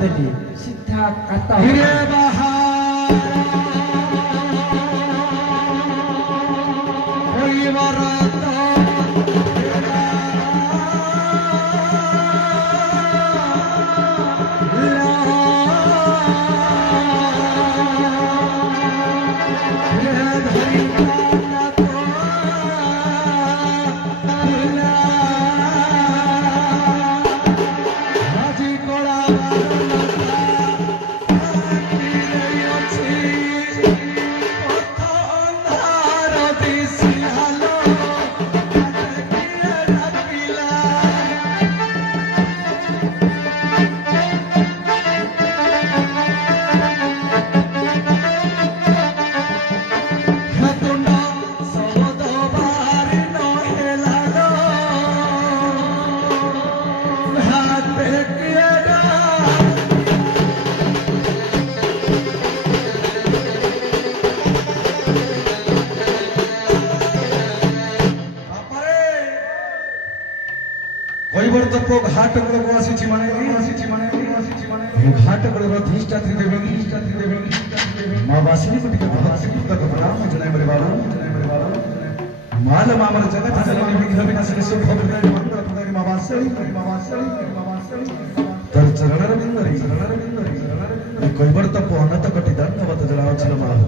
দেলি সিধা কাটা হিরে বাহা घाट घाट माँ वासिनी को माल मामर जगत तर चरणरविंदरी कैबर तप अनत कटी दंडवत जलावचल माल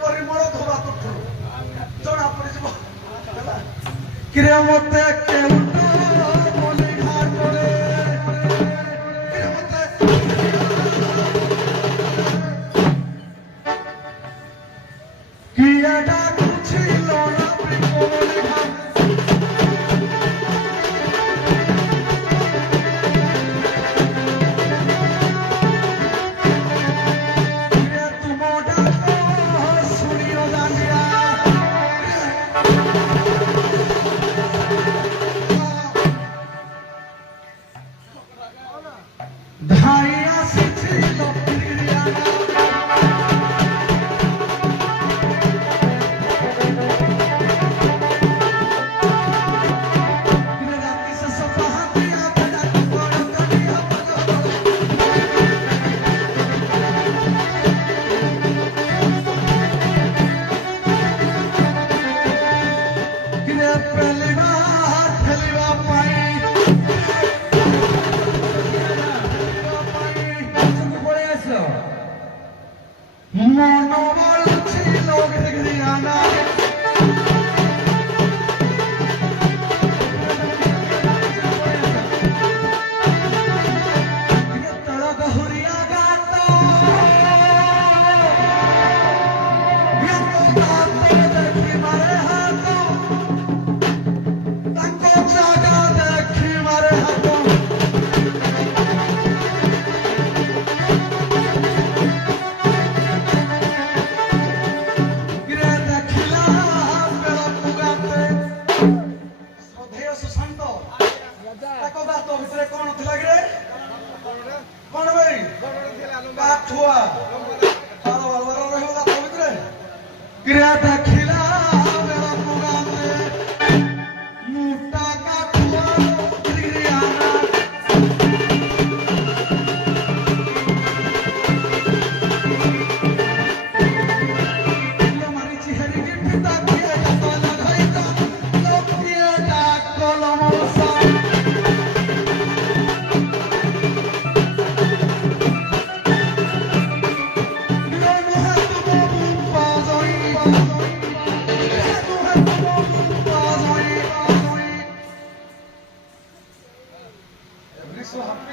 ପରିମଳ ଧୋବା ତୁଠରୁ ଜଣା ପଡିଯିବ କିରେ ମତେ କେଉଁଠୁ ବୋଲି ଘାଟରେ କିରେ ମତେ କିଏ ଡାକୁଛି ଲୋନା ପ୍ରିୟ ବୋଲି Thank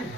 you.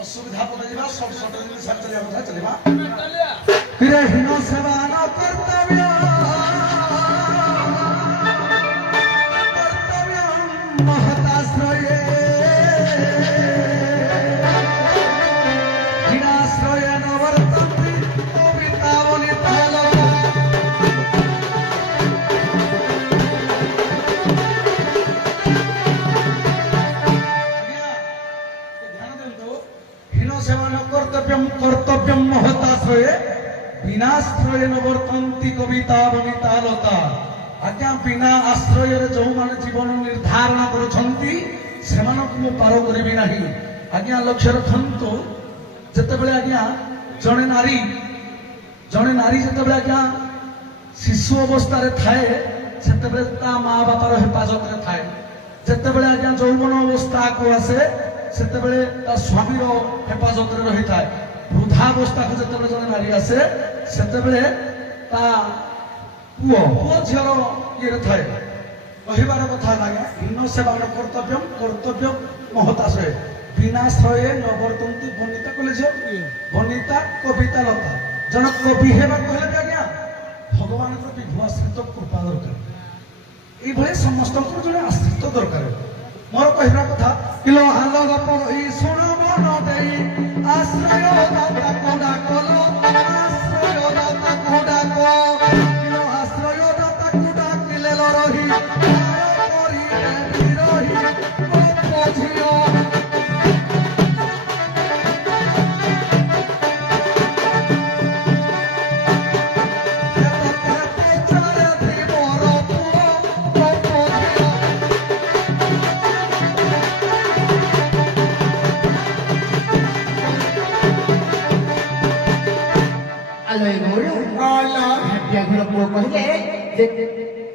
असुविधा पड़ेगा सब सटल सब चलिया କଥା चलेबा फिर हिनो सेवा न कर्तव्य महताश्रये हिनाश्रय न वर्तन्ति कवितावनि तालो कर्तव्यम महताश्रये विनाश्रय न वर्तन्ति कविता बनिता लता आज्ञा बिना आश्रय जो मान जीवन निर्धारण करछंती सेमानकु पार करिबि नाही आज्ञा लक्ष्य रखंतु जतेबेले आज्ञा जणे नारी जतेबेले आज्ञा शिशु अवस्था रे थाए सेतेबेले ता मां बापार हेफाजत रे थाए जतेबेले आज्ञा यौवन अवस्था को आसे सेतेबेले ता स्वामीर हेफाजत रे रही थाए वृद्धावस्था को जतेबेले जणे नारी आसे सेतेबेले ता पुओ झियर ये थाए कहिबार कथा लागे हिन सेवान कर्तव्य महताश्रय विनाश्रय न वर्तन्ति बनिता कलेज बनिता कविता लता जन कवि हेबा कहले आज्ञा भगवान को विभुआश्रित कृपा दरकार ये समस्त जड़े आश्रित दरकार मोर कहना कथा किलो हाल गप शुण मन दे आश्रय दाता कोडा कलो आश्रय दाता कोडा को किलो आश्रय दाता कोडा किले रही करी रही पछियो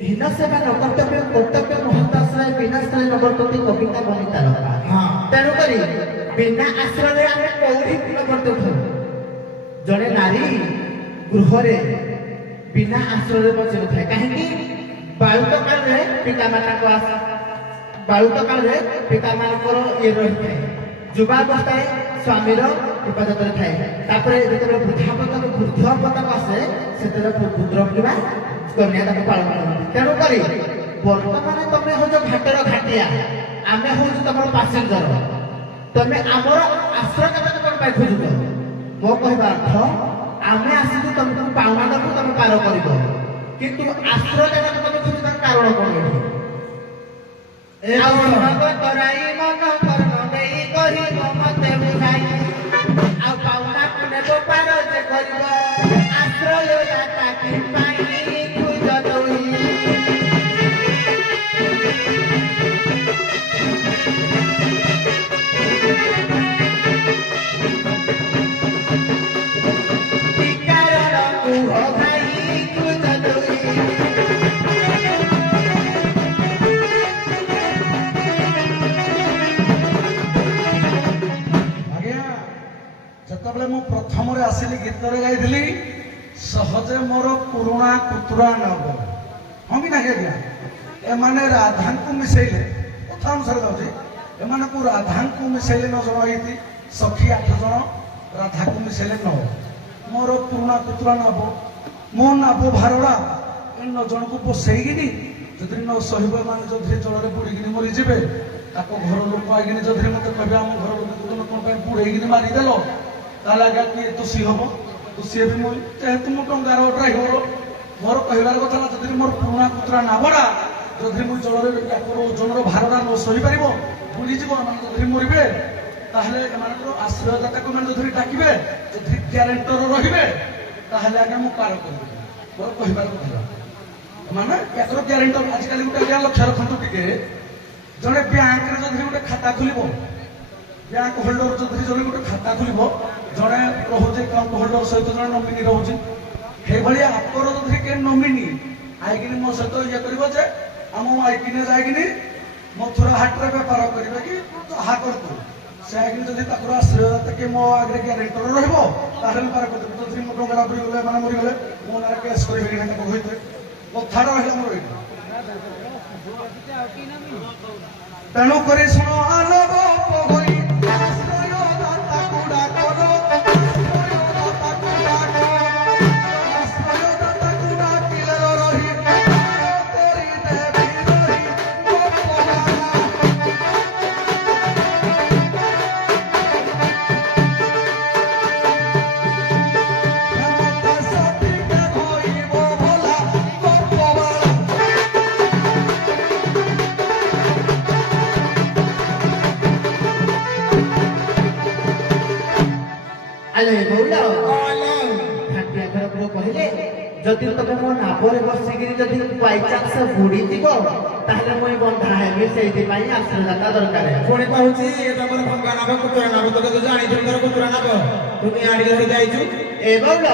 हिन सेवा न कर्तव्य महताश्रय विनाश्रय न वर्तन्ति कविता बनिता लता तेणुकरी बिना आश्रय आम कौड़ी वर्तुथु जड़े नारी गृह बिना आश्रय बची न थाए कहीं बालुत काल पितामाता को बालुत काल पितामानकर ये रही है युवावस्था स्वामीर हेफाजत थाए तापर जो वृद्धावस्था आसे से पुत्र किंवा कन्या पालन कर तेणुकरी बर्तमान तुम हूँ घाटर घाटिया आम हूँ तुम पासेंजर तुम आमर आश्रय कौन खोजुच मो कह अर्थ आम आसिक तुमको पावना को तुम पार कर किंतु आश्रय तुम खोज कारण कौन ପ୍ରଥମରେ ଆସିଲି ଗୀତରେ ଗାଇଥିଲି ସହଜେ ମୋର ପୁରୁଣା କୁତୁରା ନବ। ହଁ କି ନାହିଁ ଆଜ୍ଞା? ଏମାନେ ରାଧାଙ୍କୁ ମିଶେଇଲେ, କଥା ଅନୁସାରେ ଯାଉଛି, ଏମାନଙ୍କୁ ରାଧାଙ୍କୁ ମିଶେଇଲେ 9 ଜଣ ହେଇଛି, ସଖୀ 8 ଜଣ, ରାଧାକୁ ମିଶେଇଲେ 9। ମୋର ପୁରୁଣା କୁତୁରା ନବ, ମୋ ନାବ ଭାରଡ଼ା, ଏ 9 ଜଣଙ୍କୁ ବସେଇକିନି ଯଦି ନ ସହିବ ଏମାନେ ଯଦି ଜଳରେ ବୁଡ଼ିକିନି ମରିଯିବେ, ତାଙ୍କ ଘର ଲୋକ ଆଇକିନି ଯଦି ମତେ କହିବେ ଆମ ଘର ଲୋକ ତମେ କଣ ପାଇଁ ବୁଡ଼େଇକିନି ମାରିଦେଲ, ତାହେଲେ ଆଜ୍ଞା କିଏ ଦୋଷୀ ହବ? ଦୋଷୀ ହେବି ମୁଁ, ଯେହେତୁ ମୁଁ ଟଙ୍କାର ଡ୍ରାଇଭର। ମୋର କହିବାର କଥା ହେଲା ଯଦି ମୋର ପୁରୁଣା କୁତୁରା ନାବଡ଼ା ଯଦି ମୁଁ ଜଳରେ ତାଙ୍କର ଓଜନର ଭାରଟା ନ ସହିପାରିବ, ବୁଡ଼ିଯିବ, ଏମାନେ ଯଦି ମରିବେ, ତାହେଲେ ଏମାନଙ୍କର ଆଶ୍ରୟଦାତାକୁ ମାନେ ଯଦି ଡାକିବେ, ଯଦି ଗ୍ୟାରେଣ୍ଟର ରହିବେ, ତାହେଲେ ଆଜ୍ଞା ମୁଁ ପାର କରିବି। ମୋର କହିବାର କଥା ମାନେ ଏଥର ଗ୍ୟାରେଣ୍ଟର ଆଜିକାଲି ଗୋଟେ ଆଜ୍ଞା ଲକ୍ଷ୍ୟ ରଖନ୍ତୁ ଟିକେ, ଜଣେ ବ୍ୟାଙ୍କରେ ଯଦି ଗୋଟେ ଖାତା ଖୋଲିବ, ବ୍ୟାଙ୍କ ହୋଲ୍ଡର ଯଦି ଜଣେ ଗୋଟେ ଖାତା ଖୋଲିବ, ଜଣେ ରହୁଛି ଆକାଉଣ୍ଟ ହୋଲ୍ଡର ସହିତ ଜଣେ ନମିନି ରହୁଛି। ସେଇଭଳିଆ ଆପର ଯଦି କିଏ ନମିନି ଆଇକିନି ମୋ ସହିତ ଇଏ କରିବ ଯେ ଆମ ଆଇକିନି ଯାଇକିନି ମଥୁରା ହାଟରେ ବେପାର କରିବେ କି ଯାହା କରୁଥିବ, ସେ ଆଇକିନି ଯଦି ତାଙ୍କର ଆଶ୍ରୟଦାତା କି ମୋ ଆଗରେ ଗ୍ୟାରେଣ୍ଟର ରହିବ, ତାହେଲେ ମୁଁ ପାର କରିଦେବି। ଯଦି ମୋ ଟଙ୍କା ବୁଡ଼ିଗଲେ, ଏମାନେ ମରିଗଲେ, ମୋ ନାଁରେ କେସ୍ କରିବେ କି ତାକୁ କହିଥିବେ, କଥାଟା ରହିଲା ମୋର ଏଇଠି। ତେଣୁ କରି ଶୁଣ ଆଲୋକ ପଗଇ ଆଶ୍ରୟଦାତାକୁ ଡାକର, ଆଶ୍ରୟଦାତାକୁ ଡାକ, ଆଶ୍ରୟଦାତାକୁ ଡାକିଲେ ରହି କରିଦେବି ରହି ଗୋପବାଳା। ମତେ ସତିକେ ଧଇବ ଭଲା ଗୋପବାଳା। ଆଲୋ ବୋଉଲ ଖାଟିଆ ଘର ପୁଅ କହିଲେ ଯଦି ତମେ ମୋ ନାଭରେ ବସିକିରି ଯଦି ବାଇଚାନ୍ସ ବୁଡ଼ିଯିବ, ତାହେଲେ ମୁଁ ବନ୍ଧା ହେବି, ସେଇଥିପାଇଁ ଆଶ୍ରୟଦାତା ଦରକାର। ପୁଣି କହୁଛି ତମର ଭଙ୍ଗା ନାବ କୁତୁରା ନାବ, ତୋତେ ତ ଜାଣିଛୁ ତୋର କୁତୁରା ନାବ, ତୁ ଆଡ଼ିକି ଧରି ଯାଇଛୁ। ଏ ବୋଉଲ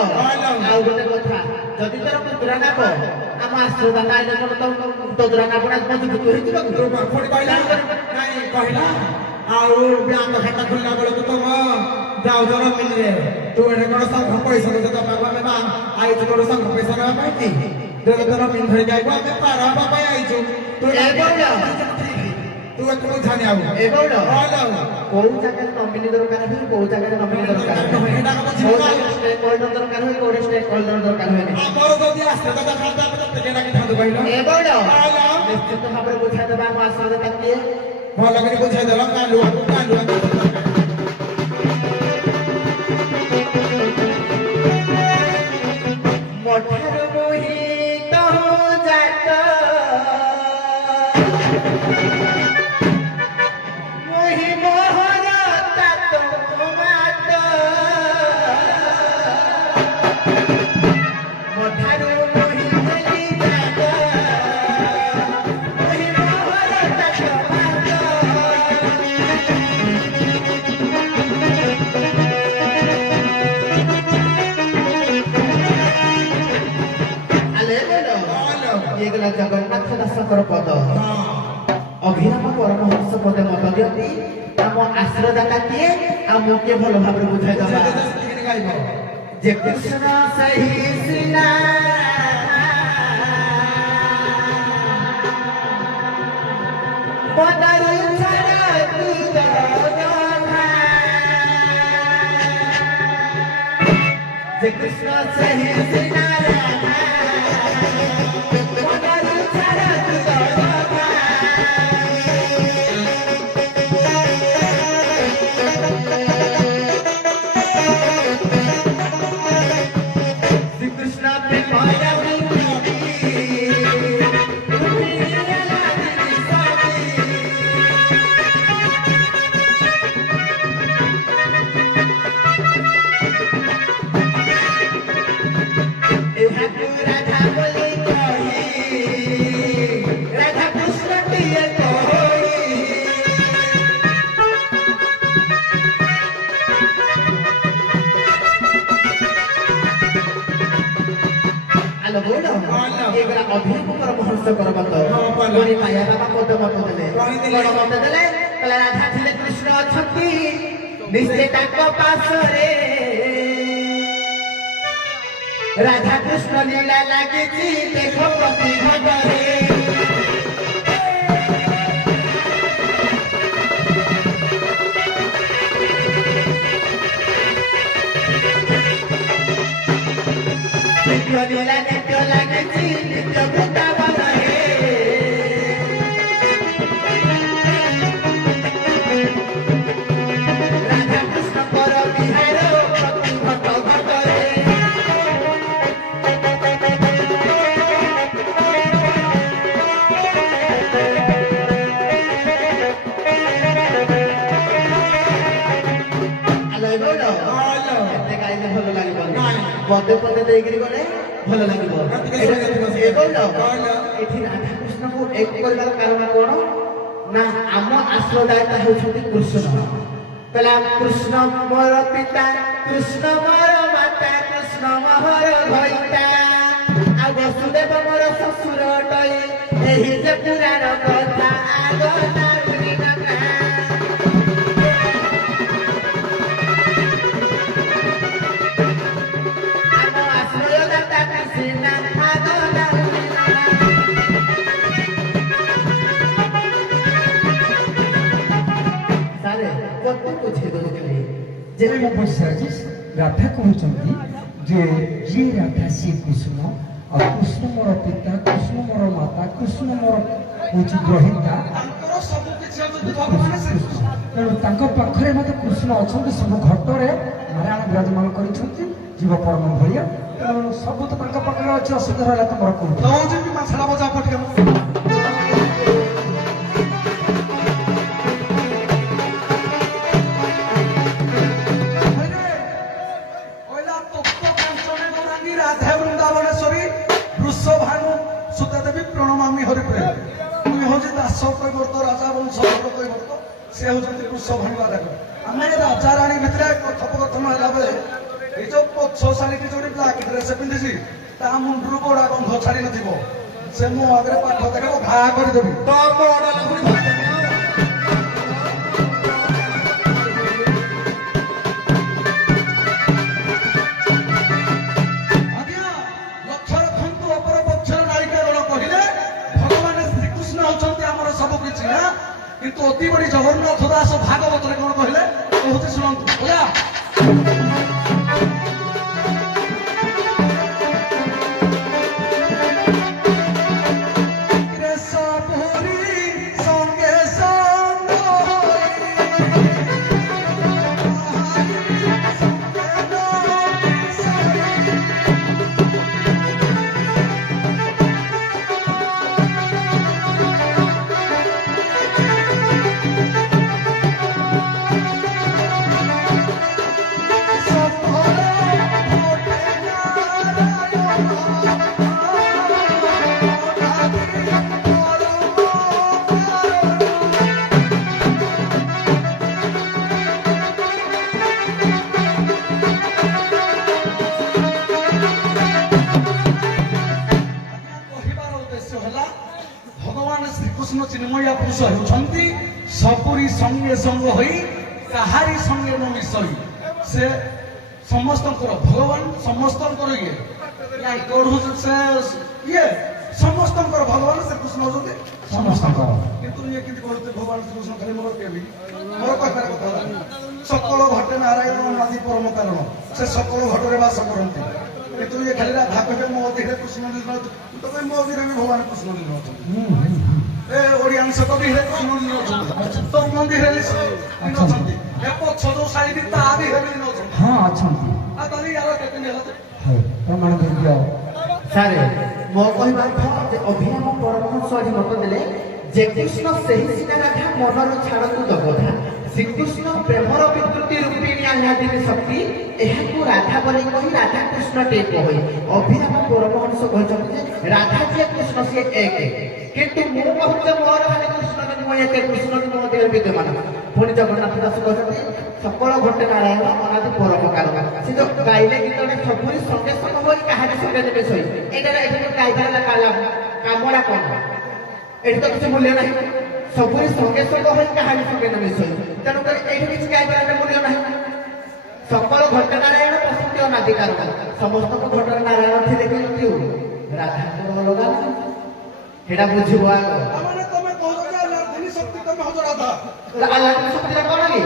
ଆଉ ଗୋଟେ କଥା, ଯଦି ତୋର କୁତୁରା ନାବ, ଆମ ଆଶ୍ରୟଦାତା ଆଇଲେ କଣ ତୋର ନାବଟା ମଜବୁତ ହେଇଯିବ କି? ପୁଣି କହିଲା ନାଇଁ କହିଲା ଆଉ ବ୍ୟାଙ୍କ ଖାତା ଖୋଲିଲା ବେଳକୁ ତମ ଯାଉଛ ନମିନିରେ, ତୁ ଏଠି କଣ ସଂଘ ପଇସା ଦେଉଛ ଦବାକୁ, ଆମେ ଆଇଛୁ କଣ ସଂଘ ପଇସା ନେବା ପାଇଁ କି? ଯଦି ତ ନମିନି ଧରିକି ଆଇବୁ, ଆମେ ପାର ହବା ପାଇଁ ଆଇଛୁ। ତୁ ଏତେ ବୁଝାନି ଆଉ ଏ ବୋଉଲ କୋଉ ଜାଗାରେ ନମିନି ଦରକାର ହୁଏ, କୋଉ ଜାଗାରେ ନମିନି ଦରକାର ହୁଏ, କୋଉ ଜାଗାରେ ଷ୍ଟେକ୍ ହୋଲ୍ଡର ଦରକାର ହୁଏ, କୋଉଠି ଷ୍ଟେକ୍ ହୋଲ୍ଡର ଦରକାର ହୁଏନି। ଆମର ଯଦି ଆଶ୍ରୟଦାତା ଥାନ୍ତା ଆମେ ତତେ ଡାକିଥାନ୍ତୁ କହିଲ। ଏ ବୋଉଲ ନିଶ୍ଚିତ ଭାବରେ ବୁଝାଇଦେବା ଆମ ଆଶ୍ରୟଦାତା କିଏ। ଭଲ କରି ବୁଝାଇଦେଲ କାଲୁଆକୁ କାଲୁଆକୁ। ମଠାରୁ ମୋହିତ ଜାତ ମୋହି ମୋହର ତାତ ମାତ, ମଠାରୁ ମୋହିତ ଜାତ ମୋହି ମୋହର ତାତ ମାତ। ଏଗୁলা ଜଗନ୍ନାଥ ଦାସଙ୍କର ପଦ, ଅଭିରାମ ପରମହଂସ ପଦେ ମତ ଦିଅନ୍ତି। ଆମ ଆଶ୍ରୟଦାତା କିଏ, ଆମକୁ କିଏ ଭଲ ଭାବରେ ବୁଝାଇଦବା। ଯେ କୃଷ୍ଣ ସେହି ସିନା ପଦରୁ ଛାଡ଼ ଯେ କୃଷ୍ଣ ସେହି ସିନା ଅଭିରାମ ପରମହଂସଙ୍କର ମତ। ମାୟା ବାବା ପଦ ମତ ଦେଲେ, କଣ ମତ ଦେଲେ? କହିଲେ ରାଧା ଥିଲେ କୃଷ୍ଣ ଅଛନ୍ତି ନିଶ୍ଚୟ ତାଙ୍କ ପାଶରେ। রাধা কৃষ্ণ লীলা লাগিছি দেখ প্রতি ঘটরে নিত্য লীলা নিত্য লাগিছি নিত্য বৃন্দাবনে রাধা কৃষ্ণ কর বিহার প্রতি ঘট ঘটরে পদে পদে ଦେଇକିରି ଗଲେ ଭଲ ଲାଗିବ ଏଠି ରାଧାକୃଷ୍ଣଙ୍କୁ ଏକ କରିବାର କାରଣ କଣ ନା ଆମ ଆଶ୍ରୟଦାୟିତା ହେଉଛନ୍ତି କୃଷ୍ଣ କହିଲା କୃଷ୍ଣ ମୋର ପିତା କୃଷ୍ଣ ମୋର ମାତା କୃଷ୍ଣ ମୋର ଘଇତା ଆଉ ବସୁଦେବ ମୋର ଶ୍ୱଶୁର ଅଟଇ ଏହି ଯେ ପୁରାଣ କଥା ଆଗ ଯେବେ ମୁଁ ପଚାରିଛି ରାଧା କହୁଛନ୍ତି ଯେ ଯିଏ ରାଧା ସିଏ କୃଷ୍ଣ ଆଉ କୃଷ୍ଣ ମୋର ପିତା କୃଷ୍ଣ ମୋର ମାତା କୃଷ୍ଣ ମୋର ହଉଛି ଗ୍ରହିତା ତାଙ୍କର ସବୁ କିଛି ଅଛନ୍ତି ଭଗବାନ ଶ୍ରୀକୃଷ୍ଣ। ତେଣୁ ତାଙ୍କ ପାଖରେ ମଧ୍ୟ କୃଷ୍ଣ ଅଛନ୍ତି ସବୁ ଘଟରେ ନାରାୟଣ ବିରାଜମାନ କରିଛନ୍ତି ଜୀବ ପରମ ଭଳିଆ ତେଣୁ ସବୁ ତ ତାଙ୍କ ପାଖରେ ଅଛି ଅସୁବିଧା ରହିଲା ତମର କୋଉଠି ଦଉଛନ୍ତି ମାଛଡ଼ା ବଜା ପଟିକା রাধা বৃন্দাবনেশ্বরী বৃষভানু সুতা দেবী প্রণমামি হরিপ্রেম তুমি হচ্ছে দাস কৈবর্ত রাজা বংশ কৈবর্ত সে হচ্ছে বৃষভানু রাধা ଆମେ ରାଜା ରାଣୀ ଭିତରେ କଥୋପକଥନ ହେଲା ବେଳେ ଏଇ ଯୋଉ ପଛଶାଳୀଟି ଯୋଉଠି ବ୍ଲାକ୍ ଡ୍ରେସ ପିନ୍ଧିଛି ତା ମୁଣ୍ଡରୁ ଗୋଡା ଗନ୍ଧ ଛାଡି ନଥିବ ସେ ମୋ ଆଗରେ ପାଠ ଦେଖାଇବ ଘା କରିଦେବି কিন্তু অতি বড়ি জগন্নাথ দাস ভাগবତରେ କଣ କହିଲେ କହୁଛି ଶୁଣନ୍ତୁ ହେଲା ଚିନ୍ମୟା ପୁରୁଷ ହେଉଛନ୍ତି ସବୁରି ସଙ୍ଗେ ସଙ୍ଗ ହୋଇ କାହାରି ସଙ୍ଗେ ନ ମିଶଇ ସେ ସମସ୍ତଙ୍କର ଭଗବାନ ସମସ୍ତଙ୍କର ଇଏ ସେ ଇଏ ସମସ୍ତଙ୍କର ଭଗବାନ ଶ୍ରୀକୃଷ୍ଣ ହଉଛନ୍ତି ସମସ୍ତଙ୍କର କିନ୍ତୁ ଇଏ କେମିତି କରୁଛି ଭଗବାନ ଶ୍ରୀକୃଷ୍ଣ ଖାଲି ମୋର କେବି ମୋର କହିବାର କଥା ସକଳ ଘଟେ ନାରାୟଣ ଆଦି ପରମ କାରଣ ସେ ସକଳ ଘଟରେ ବାସ କରନ୍ତି କିନ୍ତୁ ଇଏ ଖାଲି ରାଧା କହିବେ ମୋ ଦେହରେ କୃଷ୍ଣ ଲୀନ ତମେ ମୋ ଦେହରେ ବି ଭଗବାନ କୃଷ୍ଣ ଲୀନ ଅଛନ୍ତି ଓଡ଼ିଆଂଶ କବି ହେଲେ କୃଷ୍ଣ ଲୀନ ଅଛନ୍ତି ତ ମନ୍ଦିରରେ ଲୀନ ଅଛନ୍ତି ଏ ପଛ ଯୋଉ ସାଇଡ୍ ତା ଦେହରେ ଲୀନ ଅଛନ୍ତି ହଁ ଅଛନ୍ତି ଆଉ ତାହେଲେ ୟାର କେତେ ହେଲା ପ୍ରମାଣ ଦେଇଦିଅ ସାରେ ମୋ କହିବା କଥା ଯେ ଅଭିରାମ ପରମହଂସ ଆଜି ମତ ଦେଲେ ଯେ କୃଷ୍ଣ ସେହି ସୀତା ରାଧା ମନର ଛାଡ଼କୁ ଜଗଧା ଶ୍ରୀକୃଷ୍ଣ ପ୍ରେମର ବିକୃତି ରୂପିଣୀ ଆହ୍ଲାଦିନୀ ଶକ୍ତି ଏହାକୁ ରାଧା ବୋଲି କହି ରାଧା କୃଷ୍ଣ ଟେକ ହୋଇ ଅଭିରାମ ପରମହଂସ କହିଛନ୍ତି ଯେ ରାଧା ଯିଏ କୃଷ୍ଣ ସିଏ ଏକ କିନ୍ତୁ ମୁଁ କହୁଛି ମୋର ଖାଲି କୃଷ୍ଣ ମୁଁ ଏକ କୃଷ୍ଣ ମୋ ଦେହରେ ବିଦ୍ୟମାନ ପୁଣି ଜଗନ୍ନାଥ ଦାସ କହିଛନ୍ତି ସକଳ ଘଟେ ନାରାୟଣ ଅନାଦି ପରମ କାରଣ ସେ ଯୋଉ ଗାଇଲେ ଗୀତଟା ସବୁରି ସଙ୍ଗେ ସଙ୍ଗ ହୋଇ କାହାରି ସଙ୍ଗେ ଦେବେ ଶୋଇ ଏଇଟା ଯୋଉ ଗାଇବାଟା କାମଟା କଣ ଏଠି ତ କିଛି ମୂଲ୍ୟ ନାହିଁ ସବୁରି ସଙ୍ଗେ ସଙ୍ଗ ହୋଇ କାହାରି ସଙ୍ଗେ ଦେବେ ଶୋଇ ତେଣୁକରି ଏଇଠି କିଛି ଗାଇବାର ମୂଲ୍ୟ ନାହିଁ ସକଳ ଘଟେ ନାରାୟଣ ପଶୁନ୍ତି ଅନାଦି ରାଧିକାର ସମସ୍ତଙ୍କ ଘଟରେ ନାରାୟଣ ଥିଲେ କିନ୍ତୁ ରାଧାଙ୍କର ଅଲଗା ସେଇଟା ବୁଝିବ ଆଗ ତାମାନେ ତମେ କହୁଛ ଯେ ଲାଧିନୀ ଶକ୍ତି ତମେ ହଉଛ ରାଧା। ଆଲ୍ଲାଦିନ ଶକ୍ତିଟା କଣ କି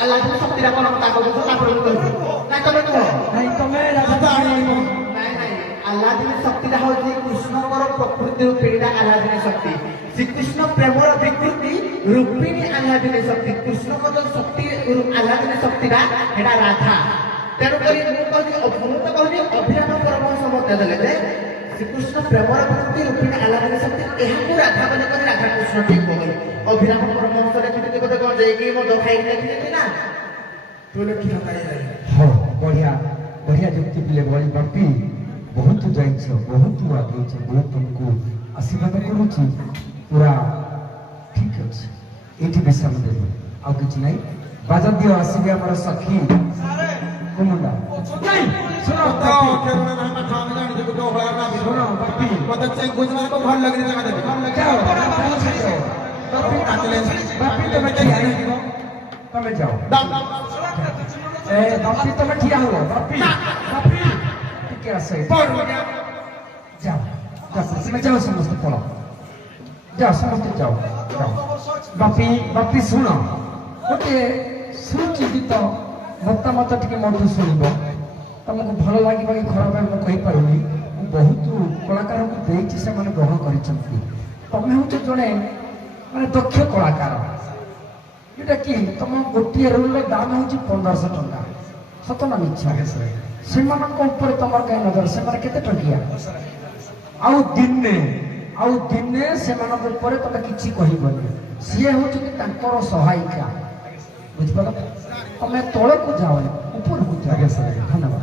ଆଲ୍ଲାଦିନ ଶକ୍ତିଟା କଣ ତାଙ୍କ ବୁଝ ତାପରେ କହିବି ନାଇଁ ତମେ କୁହ ନାଇଁ ତମେ ରାଧା ନାଇଁ ନାଇଁ ଆଲ୍ଲାଦିନ ଶକ୍ତିଟା ହଉଛି କୃଷ୍ଣଙ୍କର ପ୍ରକୃତି ରୂପିଣୀଟା ଆଲ୍ଲାଦିନ ଶକ୍ତି ଶ୍ରୀକୃଷ୍ଣ ପ୍ରେମର ବିକୃତି ରୂପିଣୀ ଆଲ୍ଲାଦିନ ଶକ୍ତି କୃଷ୍ଣଙ୍କର ଯୋଉ ଶକ୍ତି ଆଲ୍ଲାଦିନ ଶକ୍ତିଟା ସେଇଟା ରାଧା ତେଣୁକରି ମୁଁ ତ କହୁଛି ଅଭିରାମ ପରମହଂସ ମତ ଦେଲେ ଯେ ଶ୍ରୀକୃଷ୍ଣ ପ୍ରେମର ବିକୃତି ରୂପିଣୀ ଆଲ୍ଲାଦିନ ଶକ୍ତି ଏହାକୁ ରାଧା ବୋଲି କରି ରାଧା କୃଷ୍ଣ ଠିକ କହେ ଅଭିରାମ ପରମହଂସ ଲେଖିଛନ୍ତି ବୋଧେ କଣ ଯାଇକି ମଦ ଖାଇକି ଲେଖିଛନ୍ତି ନା ତୁ ଲେଖିଲା କାହିଁ ହଁ ବଢିଆ ବଢିଆ ଯୁକ୍ତି ପିଲେ ବଳି ବାପି ବହୁତ ଯାଇଛ ବହୁତ ଆଗେଇଛ ବହୁତ ତୁମକୁ ଆଶୀର୍ବାଦ କରୁଛି ପୁରା ଠିକ ଅଛି ଏଇଠି ବିଶ୍ରାମ ଦେବ ଆଉ କିଛି ନାହିଁ ବାଜା ଦିଅ ଆସିବେ ଆମର ସଖୀ କୁମୁଣ୍ଡା ନାଇଁ ଶୁଣ ବାପି, ଶୁଣ ବାପି ମତେ ଚେଙ୍ଗୁଛି ମାନେ ଭଲ ଲାଗିନି ତାଙ୍କ ଦେବି ଯାଅ ବାପି ତମେ ଠିଆ ହେଇଯିବ ତମେ ଯାଅ ଏ ବାପି ତମେ ଠିଆ ହୁଅ ବାପି ବାପି ଟିକେ ଆସ ଏଇଠି। ଯାଅ ଯାଅ ତମେ ଯାଅ ସମସ୍ତେ ପଳ ଯାଅ ସମସ୍ତେ ଯାଅ ଯାଅ ବାପି ବାପି ଶୁଣ ଗୋଟିଏ ସୁଚିନ୍ତିତ ମତାମତ ଟିକେ ମୋଠୁ ଶୁଣିବ ତମକୁ ଭଲ ଲାଗିବ କି ଖରାପ ମୁଁ କହିପାରିବି ମୁଁ ବହୁତ କଳାକାରଙ୍କୁ ଦେଇଛି ସେମାନେ ଗ୍ରହଣ କରିଛନ୍ତି ତମେ ହଉଛ ଜଣେ ମାନେ ଦକ୍ଷ କଳାକାର ଯୋଉଟା କି ତମ ଗୋଟିଏ ରୋଲର ଦାମ ହଉଛି 1500 ଟଙ୍କା ସତ ନା ମିଛ ସେମାନଙ୍କ ଉପରେ ତମର କାହିଁ ନଜର ସେମାନେ କେତେ ଟଙ୍କିଆ ଆଉ ଦିନେ ସେମାନଙ୍କ ଉପରେ ତମେ କିଛି କହିବନି ସିଏ ହଉଛନ୍ତି ତାଙ୍କର ସହାୟିକା ବୁଝିପାରିଲ ତମେ ତଳକୁ ଯାଅନି ଉପରକୁ ଯାଅ ଧନ୍ୟବାଦ